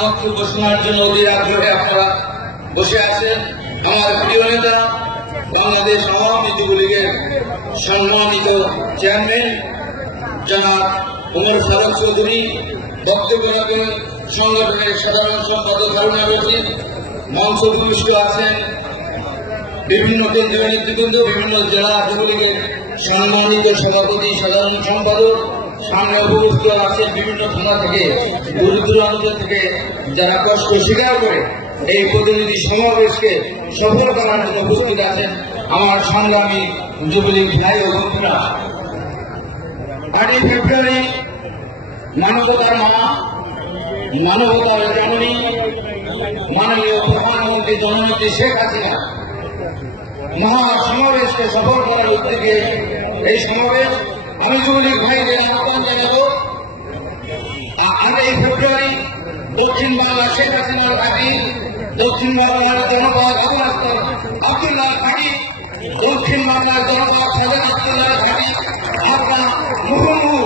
বক্তব্য শোনার জন্য অধীর আগ্রহে আপনারা বসে আছেন। আমার প্রিয় নেতা, বাংলাদেশ আওয়ামী যুবলীগের সম্মানিত চেয়ারম্যান জনাব ওমর ফারুক চৌধুরী বক্তব্য রাখবেন। সংগঠনের সাধারণ সম্পাদক হারুনা রশিদ, মঞ্চ ভূমিষ্ঠ আছেন বিভিন্ন কেন্দ্রীয় নেতৃবৃন্দ, বিভিন্ন জেলা যুবলীগের সম্মানিত সভাপতি, সাধারণ সম্পাদক, সামনে উপস্থিত আছেন বিভিন্ন থানা থেকে, দূর দূরান্ত থেকে যারা কষ্ট স্বীকার করে এই প্রতিনিধি সমাবেশকে সফল করার জন্য উপস্থিত আছেন আমার সংগ্রামী যুবলীগ ভাই ও বন্ধুরা। 8 ফেব্রুয়ারি মানবতার মা, মানবতার জননী, মাননীয় প্রধানমন্ত্রী জননেত্রী শেখ হাসিনা মহা সমাবেশকে সফল করার উদ্যোগে এই সমাবেশ। আমি যুবলীগ ভাইদের আহ্বান জানাবো, 8 ফেব্রুয়ারি দক্ষিণ বাংলা শেখ হাসিনার ঘাঁটি, দক্ষিণ বাংলার জনপদ আব্দুল্লাহ ঘাঁটি, দক্ষিণ বাংলার জনপদ সাজেদ আব্দুল্লাহ ঘাঁটি, আপনার মুহুর্মুহু